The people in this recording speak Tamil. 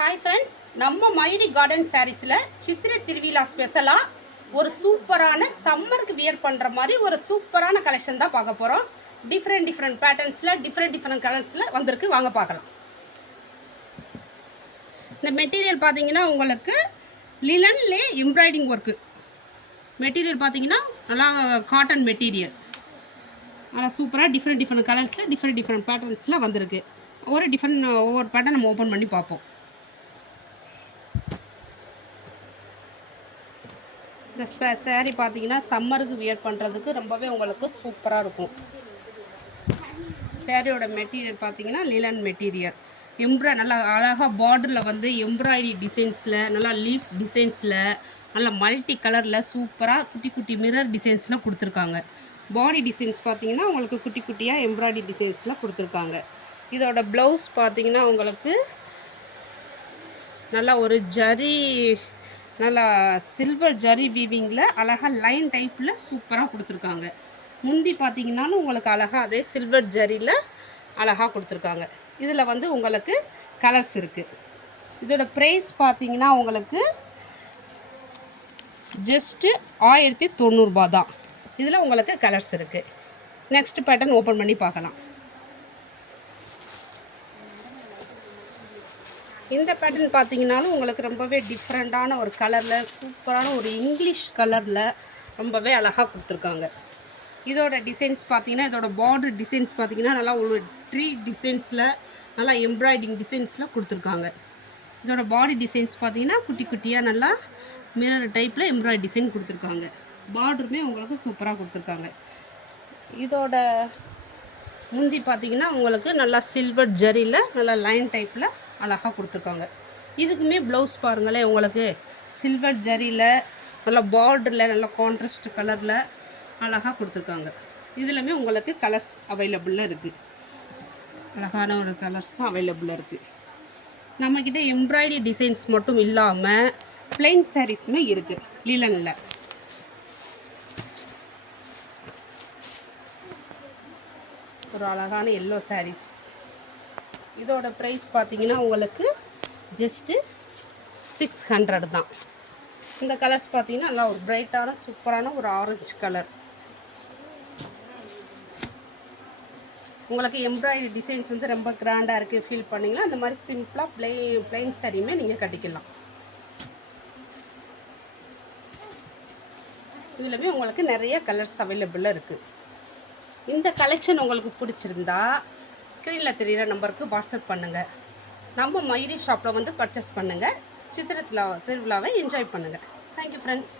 ஹாய் ஃப்ரெண்ட்ஸ், நம்ம மயூரி கார்டன் சாரீஸில் சித்திரை திருவிழா ஸ்பெஷலாக ஒரு சூப்பரான சம்மருக்கு வியர் பண்ணுற மாதிரி ஒரு சூப்பரான கலெக்ஷன் தான் பார்க்க போகிறோம். டிஃப்ரெண்ட் பேட்டர்ன்ஸில் டிஃப்ரெண்ட் கலர்ஸில் வந்திருக்கு. வாங்க பார்க்கலாம். இந்த மெட்டீரியல் பார்த்தீங்கன்னா உங்களுக்கு லிலன்லே எம்ப்ராய்டிங் ஒர்க்கு மெட்டீரியல் பார்த்தீங்கன்னா நல்லா காட்டன் மெட்டீரியல். நல்லா சூப்பராக டிஃப்ரெண்ட் கலர்ஸில் டிஃப்ரெண்ட் பேட்டர்ன்ஸில் வந்திருக்கு. ஒவ்வொரு பேட்டர்ன் நம்ம ஓப்பன் பண்ணி பார்ப்போம். இந்த சேரீ பார்த்தீங்கன்னா சம்மருக்கு வியர் பண்ணுறதுக்கு ரொம்பவே உங்களுக்கு சூப்பராக இருக்கும். சேரீயோட மெட்டீரியல் பார்த்தீங்கன்னா லிலன் மெட்டீரியல். நல்லா அழகாக பார்டரில் வந்து எம்ப்ராய்டரி டிசைன்ஸில், நல்லா லீஃப் டிசைன்ஸில், நல்லா மல்டி கலரில் சூப்பராக குட்டி மிரர் டிசைன்ஸ்லாம் கொடுத்துருக்காங்க. பாடி டிசைன்ஸ் பார்த்தீங்கன்னா உங்களுக்கு குட்டியாக எம்ப்ராய்டரி டிசைன்ஸில் கொடுத்துருக்காங்க. இதோட ப்ளவுஸ் பார்த்தீங்கன்னா உங்களுக்கு நல்லா ஒரு ஜரி, நல்லா சில்வர் ஜரி வீவிங்கில் அழகாக லைன் டைப்பில் சூப்பராக கொடுத்துருக்காங்க. முந்தி பார்த்தீங்கன்னாலும் உங்களுக்கு அழகாக அதே சில்வர் ஜரியில் அழகாக கொடுத்துருக்காங்க. இதில் வந்து உங்களுக்கு கலர்ஸ் இருக்குது. இதோட ப்ரைஸ் பார்த்தீங்கன்னா உங்களுக்கு ஜஸ்ட்டு 1090 தான். இதில் உங்களுக்கு கலர்ஸ் இருக்குது. நெக்ஸ்ட் பேட்டர்ன் ஓப்பன் பண்ணி பார்க்கலாம். இந்த பேட்டர்ன் பார்த்தீங்கன்னாலும் உங்களுக்கு ரொம்பவே டிஃப்ரெண்ட்டான ஒரு கலரில், சூப்பரான ஒரு இங்கிலீஷ் கலரில் ரொம்பவே அழகாக கொடுத்துருக்காங்க. இதோட டிசைன்ஸ் பார்த்தீங்கன்னா, இதோட பார்டர் டிசைன்ஸ் பார்த்தீங்கன்னா நல்லா ஒரு ட்ரீ டிசைன்ஸில், நல்லா எம்ப்ராய்டிங் டிசைன்ஸில் கொடுத்துருக்காங்க. இதோட பாடி டிசைன்ஸ் பார்த்தீங்கன்னா குட்டியாக நல்லா மிரர் டைப்பில் எம்ப்ராய்டரி டிசைன் கொடுத்துருக்காங்க. பார்டருமே உங்களுக்கு சூப்பராக கொடுத்துருக்காங்க. இதோட முந்தி பார்த்தீங்கன்னா உங்களுக்கு நல்லா சில்வர் ஜரியில் நல்லா லைன் டைப்பில் அழகாக கொடுத்துருக்காங்க. இதுக்குமே ப்ளவுஸ் பாருங்களேன், உங்களுக்கு சில்வர் ஜரியில் நல்லா பார்டரில் நல்லா கான்ட்ராஸ்ட் கலரில் அழகாக கொடுத்துருக்காங்க. இதுலையுமே உங்களுக்கு கலர்ஸ் அவைலபிளாக இருக்குது. அழகான ஒரு கலர்ஸ்லாம் அவைலபிளாக இருக்குது. நம்மக்கிட்ட எம்ப்ராய்டரி டிசைன்ஸ் மட்டும் இல்லாமல் ப்ளைன் சாரீஸுமே இருக்குது லிலனில். ஒரு அழகான எல்லோ சாரீஸ். இதோட ப்ரைஸ் பார்த்தீங்கன்னா உங்களுக்கு ஜஸ்ட்டு 600 தான். இந்த கலர்ஸ் பார்த்தீங்கன்னா நல்லா ஒரு பிரைட்டான சூப்பரான ஒரு ஆரஞ்சு கலர். உங்களுக்கு எம்ப்ராய்டரி டிசைன்ஸ் வந்து ரொம்ப கிராண்டாக இருக்குது ஃபீல் பண்ணிங்கன்னா அந்த மாதிரி சிம்பிளாக ப்ளைன் சாரியுமே நீங்கள் கட்டிக்கலாம். இதுலவே உங்களுக்கு நிறைய கலர்ஸ் அவைலபிளாக இருக்குது. இந்த கலெக்ஷன் உங்களுக்கு பிடிச்சிருந்தா ஸ்க்ரீனில் தெரிகிற நம்பருக்கு வாட்ஸ்அப் பண்ணுங்கள். நம்ம மயூரி ஷாப்பில் வந்து பர்ச்சேஸ் பண்ணுங்கள். சித்திரை திருவிழாவை என்ஜாய் பண்ணுங்கள். Thank you friends.